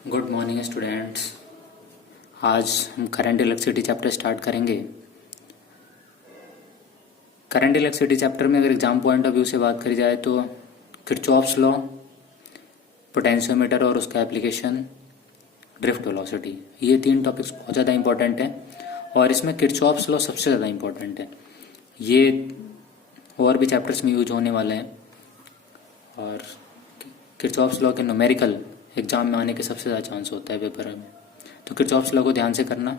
Good morning students. आज हम current electricity chapter start करेंगे। करंट इलेक्ट्रिसिटी चैप्टर में अगर एग्जाम पॉइंट ऑफ व्यू से बात करी जाए तो किरचॉफ्स लॉ, पोटेंशियोमीटर और उसका एप्लीकेशन, ड्रिफ्ट वेलोसिटी, ये तीन टॉपिक्स बहुत ज़्यादा इंपॉर्टेंट हैं और इसमें किरचॉफ्स लॉ सबसे ज़्यादा इंपॉर्टेंट है। ये और भी चैप्टर्स में यूज होने वाले हैं और किरचॉफ्स लॉ के न्यूमेरिकल एग्जाम में आने के सबसे ज़्यादा चांस होता है पेपर में, तो किरचॉफ्स लॉ को ध्यान से करना।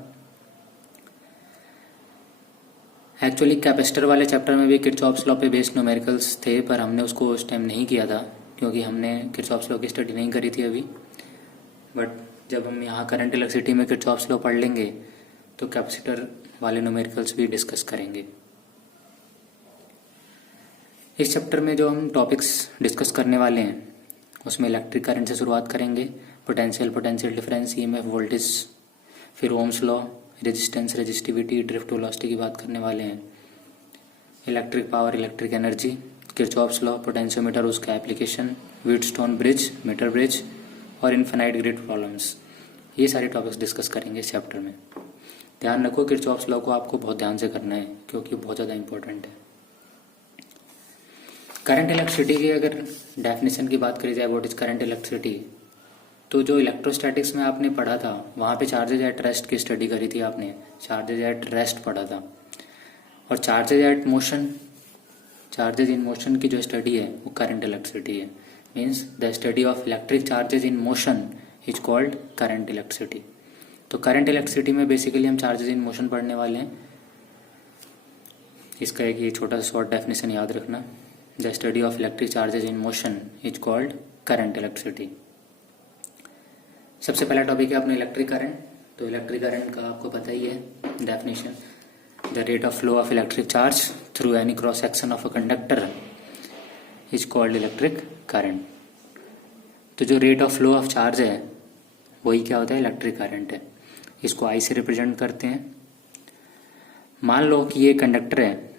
एक्चुअली कैपेसिटर वाले चैप्टर में भी किरचॉफ्स लॉ पे बेस्ड न्यूमेरिकल्स थे, पर हमने उसको उस टाइम नहीं किया था क्योंकि हमने किरचॉफ्स लॉ की स्टडी नहीं करी थी अभी। बट जब हम यहाँ करंट इलेक्ट्रिसिटी में किरचॉफ्स लॉ पढ़ लेंगे तो कैपेसिटर वाले न्यूमेरिकल्स भी डिस्कस करेंगे। इस चैप्टर में जो हम टॉपिक्स डिस्कस करने वाले हैं उसमें इलेक्ट्रिक करंट से शुरुआत करेंगे, पोटेंशियल डिफरेंस, ईएमएफ, वोल्टेज, फिर Ohm's law, resistance, resistivity, drift velocity की बात करने वाले हैं। Electric power, electric energy, Kirchhoff's law, potentiometer, उसका application, Wheatstone bridge, meter bridge और इनफाइनाइट ग्रिड प्रॉब्लम्स, ये सारे टॉपिक्स डिस्कस करेंगे इस चैप्टर में। ध्यान रखो किरचॉफ्स लॉ को आपको बहुत ध्यान से करना है क्योंकि बहुत ज़्यादा इंपॉर्टेंट है। करंट इलेक्ट्रिसिटी की अगर डेफिनेशन की बात करी जाए, व्हाट इज करंट इलेक्ट्रिसिटी, तो जो इलेक्ट्रोस्टैटिक्स में आपने पढ़ा था वहाँ पे चार्जेज एट रेस्ट की स्टडी करी थी आपने, चार्जेज एट रेस्ट पढ़ा था। और charges at motion, charges in motion की जो स्टडी है वो करंट इलेक्ट्रिसिटी है। Means the study of electric charges in motion is called current electricity. तो करंट इलेक्ट्रिसिटी में बेसिकली हम चार्जेज इन मोशन पढ़ने वाले हैं। इसका एक ये छोटा सा शॉर्ट डेफिनेशन याद रखना, the study of electric charges in motion is called current electricity. सबसे पहला टॉपिक है अपने इलेक्ट्रिक करंट। तो इलेक्ट्रिक करंट का आपको पता ही है definition, the rate of flow of electric charge through any cross section of a conductor is called electric current. तो जो rate of flow of charge है वही क्या होता है, इलेक्ट्रिक करंट है। इसको आई से रिप्रेजेंट करते हैं। मान लो कि ये कंडक्टर है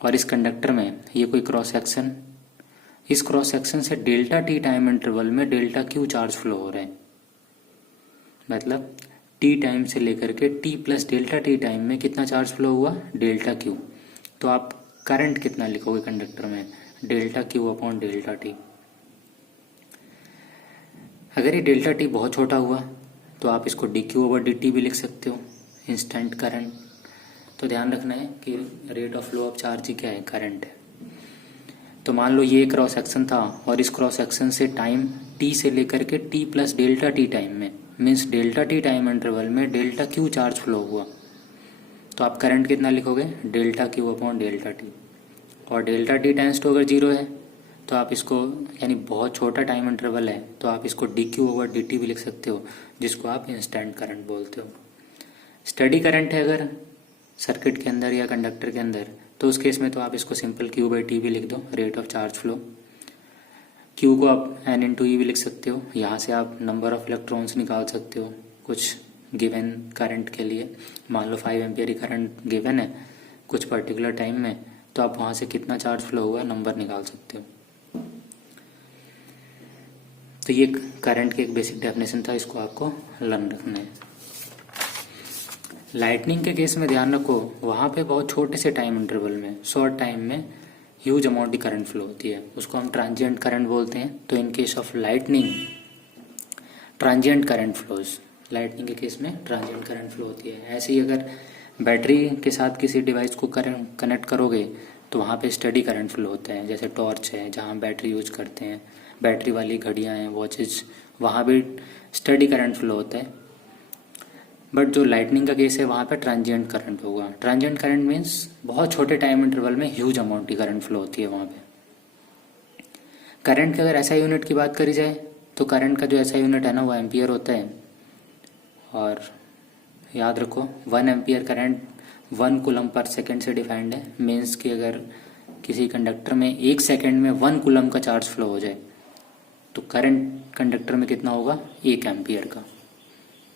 और इस कंडक्टर में ये कोई क्रॉस सेक्शन, इस क्रॉस सेक्शन से डेल्टा टी टाइम इंटरवल में डेल्टा क्यू चार्ज फ्लो हो रहा है। मतलब टी टाइम से लेकर के T plus delta T time में कितना चार्ज फ्लो हुआ, डेल्टा क्यू। तो आप करंट कितना लिखोगे कंडक्टर में, delta Q upon delta T. अगर ये डेल्टा टी बहुत छोटा हुआ तो आप इसको D Q over D T भी लिख सकते हो, इंस्टेंट करंट। तो ध्यान रखना है कि rate of flow of charge ही क्या है, करंट है। तो मान लो ये क्रॉस सेक्शन था और इस क्रॉस सेक्शन से टाइम टी से लेकर के T plus delta T time में, means delta T time interval में डेल्टा क्यू चार्ज फ्लो हुआ। तो आप करंट कितना लिखोगे, delta Q upon delta T. और डेल्टा टी टेंस टू अगर जीरो है तो आप इसको, यानी बहुत छोटा टाइम इंटरवल है तो आप इसको D Q over D T भी लिख सकते हो, जिसको आप इंस्टेंट करंट बोलते हो। स्टडी करंट है अगर सर्किट के अंदर या कंडक्टर के अंदर, तो उस केस में तो आप इसको सिंपल क्यू बाई टी भी लिख दो, rate of charge flow. Q को आप एन इंटू ई भी लिख सकते हो, यहाँ से आप नंबर ऑफ इलेक्ट्रॉन्स निकाल सकते हो कुछ गिवन करंट के लिए। मान लो 5 एम्पियर करंट गिवन है कुछ पर्टिकुलर टाइम में, तो आप वहाँ से कितना चार्ज फ्लो हुआ नंबर निकाल सकते हो। तो ये करंट की एक बेसिक डेफिनेशन था, इसको आपको लर्न रखना है। लाइटनिंग के केस में ध्यान रखो, वहाँ पे बहुत छोटे से टाइम इंटरवल में, शॉर्ट टाइम में ह्यूज अमाउंट की करंट फ्लो होती है, उसको हम ट्रांजिएंट करंट बोलते हैं। तो in case of lightning transient current flows, lightning के केस में ट्रांजिएंट करंट फ्लो होती है। ऐसे ही अगर बैटरी के साथ किसी डिवाइस को कनेक्ट करोगे तो वहाँ पे स्टडी करंट फ्लो होता है, जैसे टॉर्च है जहाँ बैटरी यूज करते हैं, बैटरी वाली घड़ियाँ हैं, वॉचेज, वहाँ भी स्टडी करंट फ्लो होता है। बट जो लाइटनिंग का केस है वहाँ पे ट्रांजिएंट करंट होगा। ट्रांजिएंट करंट मीन्स बहुत छोटे टाइम इंटरवल में ह्यूज अमाउंट की करंट फ्लो होती है वहाँ पे। करंट की अगर ऐसा यूनिट की बात करी जाए तो करंट का जो ऐसा यूनिट है ना वो एम्पियर होता है। और याद रखो 1 ampere current 1 coulomb per second से डिफाइंड है। मीन्स कि अगर किसी कंडक्टर में 1 सेकेंड में 1 कूलम का चार्ज फ्लो हो जाए तो करंट कंडक्टर में कितना होगा, 1 एम्पियर का।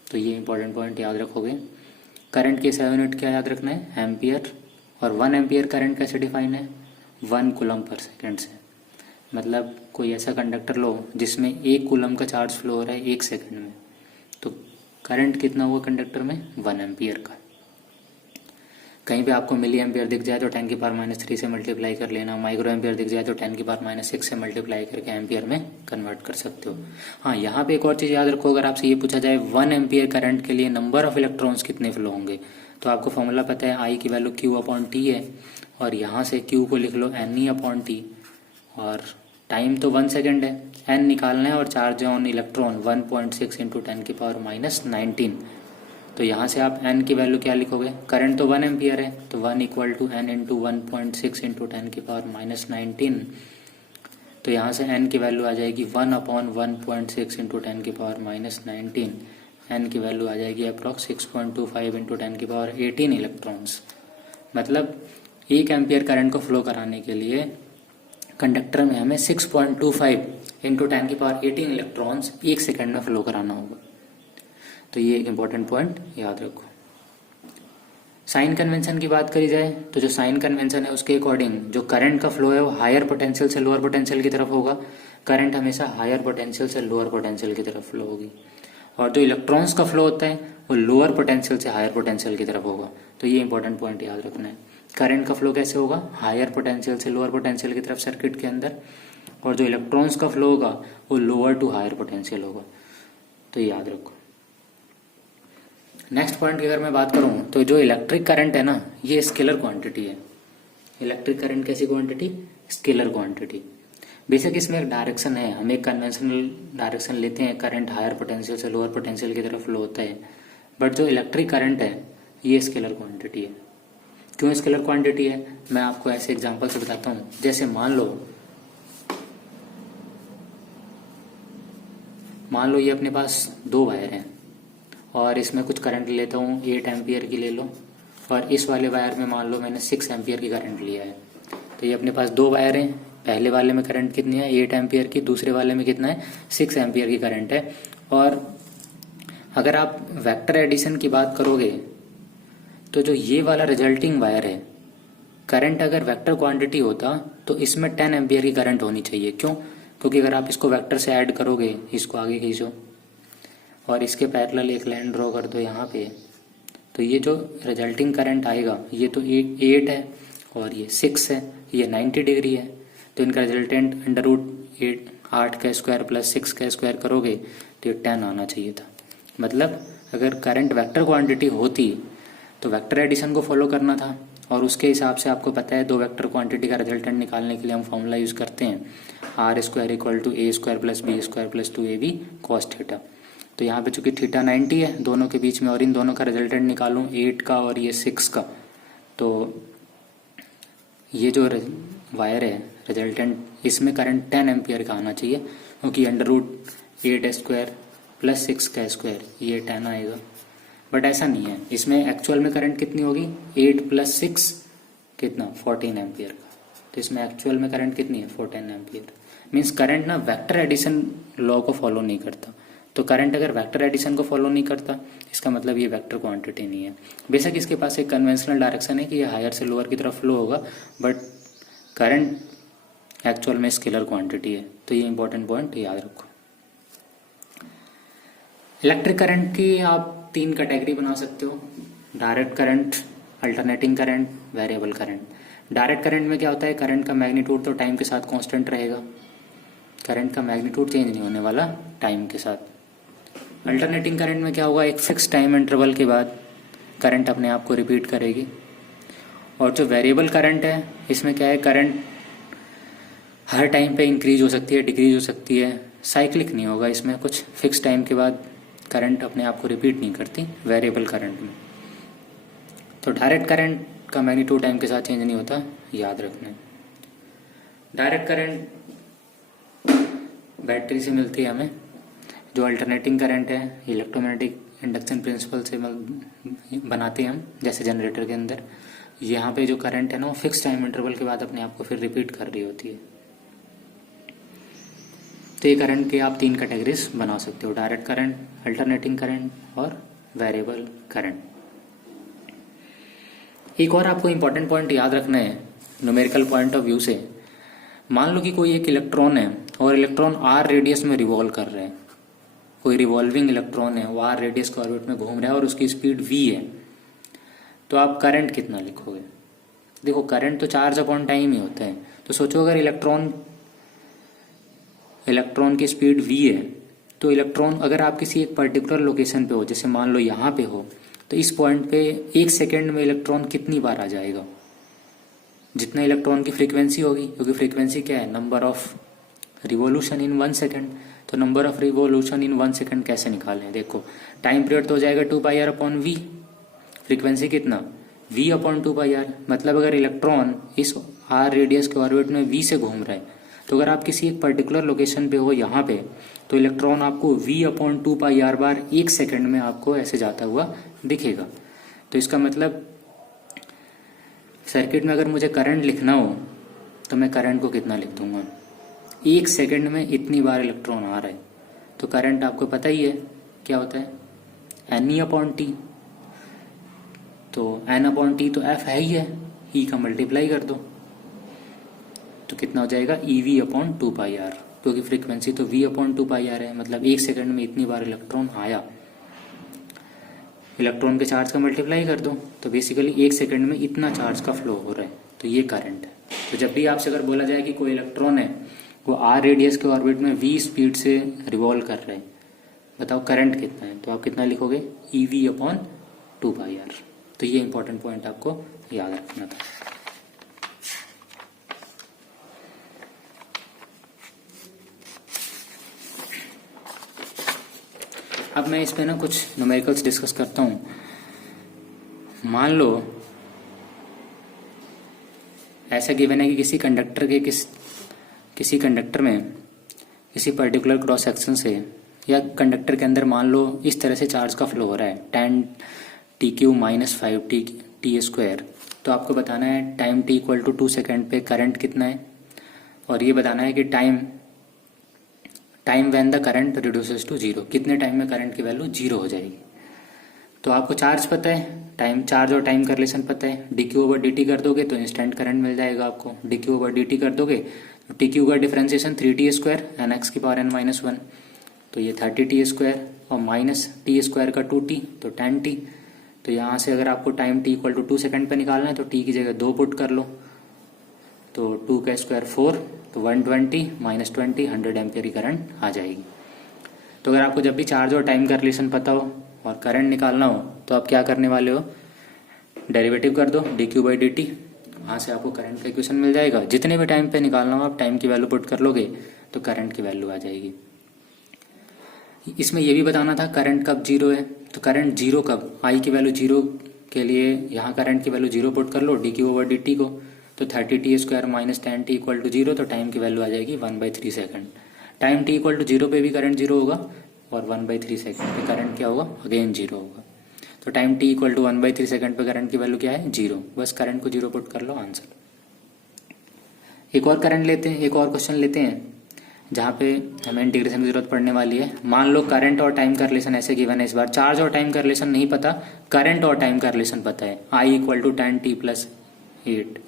तो ये इंपॉर्टेंट पॉइंट याद रखोगे। करंट के ऐसा यूनिट क्या याद रखना है, एम्पियर। और 1 एम्पियर करंट कैसे डिफाइन है, 1 कूलम पर सेकेंड से। मतलब कोई ऐसा कंडक्टर लो जिसमें 1 कूलम का चार्ज फ्लो हो रहा है 1 सेकंड में, तो करंट कितना हुआ कंडक्टर में 1 एम्पियर का। कहीं पे आपको मिली एम्पियर दिख जाए तो 10⁻³ से मल्टीप्लाई कर लेना, माइक्रो एम्पियर दिख जाए तो 10⁻6 से मल्टीप्लाई करके एम्पियर में कन्वर्ट कर सकते हो। हाँ, यहाँ पे एक और चीज़ याद रखो, अगर आपसे ये पूछा जाए 1 एम्पियर करंट के लिए नंबर ऑफ इलेक्ट्रॉन्स कितने फ्लो होंगे, तो आपको फॉर्मूला पता है, आई की वैल्यू Q/T है, और यहाँ से Q को लिख लो NE/T, और टाइम तो 1 सेकेंड है, N निकालना है, और चार्ज ऑन इलेक्ट्रॉन 1.6 × 10⁻19। तो यहाँ से आप n की वैल्यू क्या लिखोगे, करंट तो 1 एम्पियर है, तो 1 = n × 1.6 × 10⁻19। तो यहाँ से n की वैल्यू आ जाएगी 1/1.6 × 10⁻19। n की वैल्यू आ जाएगी अप्रॉक्स 6.25 × 10⁻18 इलेक्ट्रॉन्स। मतलब 1 एम्पियर करंट को फ्लो कराने के लिए कंडक्टर में हमें 6.25 × 10⁻18 इलेक्ट्रॉन्स 1 सेकेंड में फ्लो कराना होगा। तो ये एक इम्पॉर्टेंट पॉइंट याद रखो। साइन कन्वेंशन की बात करी जाए तो जो साइन कन्वेंशन है उसके अकॉर्डिंग जो करंट का फ्लो है वो हायर पोटेंशियल से लोअर पोटेंशियल की तरफ होगा। करंट हमेशा हायर पोटेंशियल से लोअर पोटेंशियल की तरफ फ्लो होगी, और जो इलेक्ट्रॉन्स का फ्लो होता है वो लोअर पोटेंशियल से हायर पोटेंशियल की तरफ होगा। तो ये इंपॉर्टेंट पॉइंट याद रखना है। करंट का फ्लो कैसे होगा, हायर पोटेंशियल से लोअर पोटेंशियल की तरफ सर्किट के अंदर, और जो इलेक्ट्रॉन्स का फ्लो होगा वो लोअर टू हायर पोटेंशियल होगा। तो ये याद रखो। नेक्स्ट पॉइंट की अगर मैं बात करूं तो जो इलेक्ट्रिक करंट है ना, ये स्केलर क्वांटिटी है। इलेक्ट्रिक करंट कैसी क्वांटिटी, स्केलर क्वांटिटी। बेसिक इसमें एक डायरेक्शन है, हम एक कन्वेंशनल डायरेक्शन लेते हैं, करंट हायर पोटेंशियल से लोअर पोटेंशियल की तरफ फ्लो होता है, बट जो इलेक्ट्रिक करंट है ये स्केलर क्वांटिटी है। क्यों स्केलर क्वांटिटी है, मैं आपको ऐसे एग्जाम्पल से बताता हूँ। जैसे मान लो ये अपने पास 2 वायर हैं, और इसमें कुछ करंट लेता हूँ 8 एम्पियर की ले लो, और इस वाले वायर में मान लो मैंने 6 एम्पियर की करंट लिया है। तो ये अपने पास 2 वायर हैं, पहले वाले में करंट कितनी है 8 एम्पियर की, दूसरे वाले में कितना है 6 एम्पियर की करंट है। और अगर आप वेक्टर एडिशन की बात करोगे तो जो ये वाला रिजल्टिंग वायर है, करंट अगर वेक्टर क्वांटिटी होता तो इसमें 10 एम्पियर की करंट होनी चाहिए। क्यों, क्योंकि अगर आप इसको वेक्टर से ऐड करोगे, इसको आगे खींचो और इसके पैरेलल एक लाइन ड्रॉ कर दो यहाँ पे, तो ये जो रिजल्टिंग करंट आएगा ये तो 8 है और ये 6 है, ये 90 डिग्री है। तो इनका रिजल्टेंट √8 का स्क्वायर प्लस 6 का स्क्वायर करोगे तो ये 10 आना चाहिए था। मतलब अगर करंट वेक्टर क्वांटिटी होती तो वेक्टर एडिशन को फॉलो करना था, और उसके हिसाब से आपको पता है 2 वेक्टर क्वांटिटी का रिजल्टेंट निकालने के लिए हम फॉर्मूला यूज करते हैं R² = A² + B² + 2AB cos theta. तो यहाँ पे चूंकि थीटा 90 है दोनों के बीच में, और इन दोनों का रिजल्टेंट निकालूं 8 का और ये 6 का, तो ये जो वायर है रिजल्टेंट इसमें करंट 10 एम्पियर का आना चाहिए, क्योंकि √8² + 6 का स्क्वायर ये 10 आएगा। बट ऐसा नहीं है, इसमें एक्चुअल में करंट कितनी होगी 8 + 6 कितना 14 एम्पियर का। तो इसमें एक्चुअल में करंट कितनी है 14 एम्पियर। मीन्स करंट ना वेक्टर एडिशन लॉ को फॉलो नहीं करता। तो करंट अगर वेक्टर एडिशन को फॉलो नहीं करता इसका मतलब ये वेक्टर क्वांटिटी नहीं है। बेशक इसके पास एक कन्वेंशनल डायरेक्शन है कि ये हायर से लोअर की तरफ फ्लो होगा, बट करंट एक्चुअल में स्केलर क्वांटिटी है। तो ये इंपॉर्टेंट पॉइंट याद रखो। इलेक्ट्रिक करंट की आप 3 कैटेगरी बना सकते हो, direct current, alternating current, variable current. Direct current में क्या होता है, करंट का मैग्नीट्यूड तो टाइम के साथ कांस्टेंट रहेगा, करंट का मैग्नीट्यूड चेंज नहीं होने वाला टाइम के साथ। अल्टरनेटिंग करंट में क्या होगा, एक फिक्स टाइम इंटरवल के बाद करंट अपने आप को रिपीट करेगी। और जो वेरिएबल करंट है इसमें क्या है, करंट हर टाइम पे इंक्रीज हो सकती है, डिक्रीज हो सकती है, साइक्लिक नहीं होगा। इसमें कुछ फिक्स टाइम के बाद करंट अपने आप को रिपीट नहीं करती वेरिएबल करंट में। तो डायरेक्ट करंट का मैग्नीट्यूड टाइम के साथ चेंज नहीं होता, याद रखना है। डायरेक्ट करंट बैटरी से मिलती है हमें। जो अल्टरनेटिंग करंट है इलेक्ट्रोमैग्नेटिक इंडक्शन प्रिंसिपल से बनाते हैं हम, जैसे जनरेटर के अंदर। यहाँ पे जो करंट है ना वो फिक्स टाइम इंटरवल के बाद अपने आप को फिर रिपीट कर रही होती है। तो ये करंट के आप 3 कैटेगरीज बना सकते हो, डायरेक्ट करंट, अल्टरनेटिंग करंट और वेरिएबल करंट। एक और आपको इंपॉर्टेंट पॉइंट याद रखना है न्यूमेरिकल पॉइंट ऑफ व्यू से। मान लो कि कोई एक इलेक्ट्रॉन है और इलेक्ट्रॉन आर रेडियस में रिवॉल्व कर रहे हैं, कोई रिवॉल्विंग इलेक्ट्रॉन है वो आर रेडियस के ऑर्बिट में घूम रहा है और उसकी स्पीड v है, तो आप करंट कितना लिखोगे? देखो करंट तो चार्ज अपॉन टाइम ही होता है, तो सोचो अगर इलेक्ट्रॉन की स्पीड v है, तो इलेक्ट्रॉन अगर आप किसी एक पर्टिकुलर लोकेशन पे हो, जैसे मान लो यहाँ पे हो, तो इस पॉइंट पे 1 सेकेंड में इलेक्ट्रॉन कितनी बार आ जाएगा? जितना इलेक्ट्रॉन की फ्रीक्वेंसी होगी, क्योंकि फ्रीक्वेंसी क्या है? Number of revolution in 1 second. तो number of revolution in 1 second कैसे निकालें? देखो टाइम पीरियड तो हो जाएगा 2πr अपॉन वी, फ्रीक्वेंसी कितना? v upon 2πr। मतलब अगर इलेक्ट्रॉन इस r रेडियस के ऑर्बिट में v से घूम रहा है, तो अगर आप किसी एक पर्टिकुलर लोकेशन पे हो यहाँ पे, तो इलेक्ट्रॉन आपको v अपॉन 2πr बार 1 सेकेंड में आपको ऐसे जाता हुआ दिखेगा। तो इसका मतलब सर्किट में अगर मुझे करंट लिखना हो तो मैं करंट को कितना लिख दूंगा? 1 सेकेंड में इतनी बार इलेक्ट्रॉन आ रहा है, तो करंट आपको पता ही है क्या होता है? N upon T. तो N अपॉन टी तो F है ही है, E का मल्टीप्लाई कर दो तो कितना हो जाएगा? EV अपॉन 2πr, क्योंकि फ्रीक्वेंसी तो V अपॉन 2πr है, मतलब 1 सेकेंड में इतनी बार इलेक्ट्रॉन आया। इलेक्ट्रॉन के चार्ज का मल्टीप्लाई कर दो तो बेसिकली 1 सेकेंड में इतना चार्ज का फ्लो हो रहा है, तो ये करंट है। तो जब भी आपसे अगर बोला जाए कि कोई इलेक्ट्रॉन है वो r रेडियस के ऑर्बिट में v स्पीड से रिवॉल्व कर रहे हैं, बताओ करंट कितना है? तो आप कितना लिखोगे? EV upon 2πr। तो ये इंपॉर्टेंट पॉइंट आपको याद रखना था। अब मैं इस पे ना कुछ न्यूमेरिकल्स डिस्कस करता हूँ। मान लो ऐसा गिवन है कि किसी कंडक्टर के किसी कंडक्टर में किसी पर्टिकुलर क्रॉस सेक्शन से या कंडक्टर के अंदर मान लो इस तरह से चार्ज का फ्लो हो रहा है 10t³ - 5t²। तो आपको बताना है टाइम t = 2 सेकेंड पे करंट कितना है, और ये बताना है कि time when the current reduces to 0, कितने टाइम में करंट की वैल्यू 0 हो जाएगी। तो आपको चार्ज पता है, चार्ज और टाइम का रिलेशन पता है, dq/dt कर दोगे तो इंस्टेंट करंट मिल जाएगा आपको। dq/dt कर दोगे तो tq का डिफरेंशिएशन 3t² n(n)-1, तो ये 30t² और माइनस t² का 2t तो 10t। तो यहाँ से अगर आपको टाइम t = 2 सेकेंड पे निकालना है तो t की जगह 2 पुट कर लो, तो 2 का स्क्वायर 4, तो 120 - 20 100 एम्पियर की करंट आ जाएगी। तो अगर आपको जब भी चार्ज और टाइम का रिलेशन पता हो और करंट निकालना हो तो आप क्या करने वाले हो? डेरिवेटिव कर दो dq/dt, वहाँ से आपको करंट का इक्वेशन मिल जाएगा। जितने भी टाइम पे निकालना हो आप टाइम की वैल्यू पुट कर लोगे तो करंट की वैल्यू आ जाएगी। इसमें ये भी बताना था करंट कब 0 है, तो करंट 0 कब? आई की वैल्यू 0 के लिए यहाँ करंट की वैल्यू 0 पुट कर लो dq/dt को, तो 30t² - 10t = 0, तो टाइम की वैल्यू आ जाएगी 1/3 सेकेंड। टाइम t = 0 पे भी करंट 0 होगा और 1/3 सेकेंड पे करंट क्या होगा? अगेन 0 होगा। तो टाइम t = 1/3 सेकेंड पे करंट की वैल्यू क्या है? 0। बस करंट को 0 पुट कर लो, आंसर। एक और करंट लेते हैं, एक और क्वेश्चन लेते हैं जहाँ पे हमें इंटीग्रेशन की जरूरत पड़ने वाली है। मान लो करंट और टाइम का रिलेशन ऐसे गिवन है, इस बार चार्ज और टाइम का रिलेशन नहीं पता, करंट और टाइम का रिलेशन पता है। I = 10t + 8।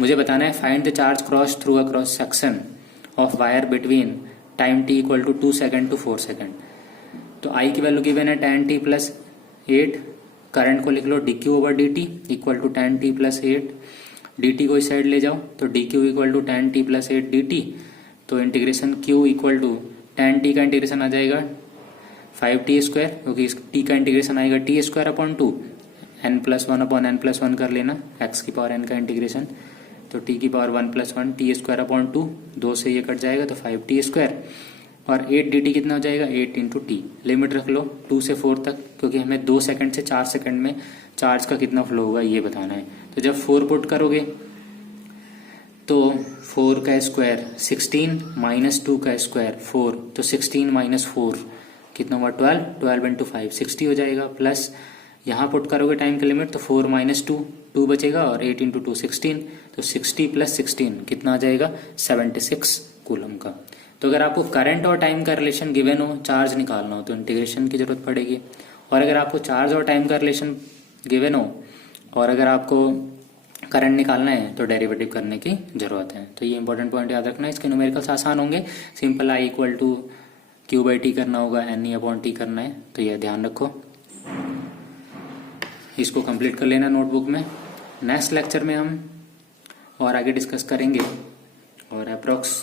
मुझे बताना है find the charge cross through a cross section of wire between time t = 2 second to 4 second. तो I की वैल्यू गिवन है 10t + 8, करंट को लिख लो dq/dt = 10t + 8, dt को इस साइड ले जाओ तो dq = 10t + 8 dt, तो इंटीग्रेशन q = 10t का इंटीग्रेशन आ जाएगा 5t², क्योंकि इस t का इंटीग्रेशन आएगा t² upon 2, n+1 upon n+1 कर लेना, x की पावर n का इंटीग्रेशन, तो t की पावर 1 + 1 t² अपॉन 2, 2 से ये कट जाएगा तो 5t², और 8 dt कितना हो जाएगा? 8 × t। लिमिट रख लो 2 से 4 तक, क्योंकि हमें 2 सेकंड से 4 सेकंड में चार्ज का कितना फ्लो होगा ये बताना है। तो जब 4 पुट करोगे तो 4 का स्क्वायर 16 - 2 का स्क्वायर 4, तो 16 - 4 कितना हुआ? 12, 12 × 5 60 हो जाएगा, प्लस यहाँ पुट करोगे टाइम की लिमिट तो 4 - 2 2 बचेगा, और 8 × 2 16, तो 60 + 16 कितना आ जाएगा? 76 कूलम का। तो अगर आपको करंट और टाइम का रिलेशन गिवन हो, चार्ज निकालना हो, तो इंटीग्रेशन की जरूरत पड़ेगी। और अगर आपको चार्ज और टाइम का रिलेशन गिवन हो और अगर आपको करंट निकालना है तो डेरिवेटिव करने की जरूरत है। तो ये इंपॉर्टेंट पॉइंट याद रखना है। इसके न्यूमेरिकल्स आसान होंगे, simple I equal to Q/T करना होगा, NE/T करना है, तो ये ध्यान रखो। इसको कंप्लीट कर लेना नोटबुक में। नेक्स्ट लेक्चर में हम और आगे डिस्कस करेंगे और अप्रॉक्स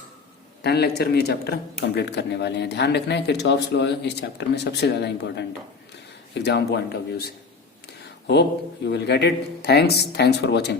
10 लेक्चर में ये चैप्टर कंप्लीट करने वाले हैं। ध्यान रखना है किरचॉफ्स लॉ इस चैप्टर में सबसे ज़्यादा इंपॉर्टेंट है एग्जाम पॉइंट ऑफ व्यू से। Hope you will get it. Thanks for watching.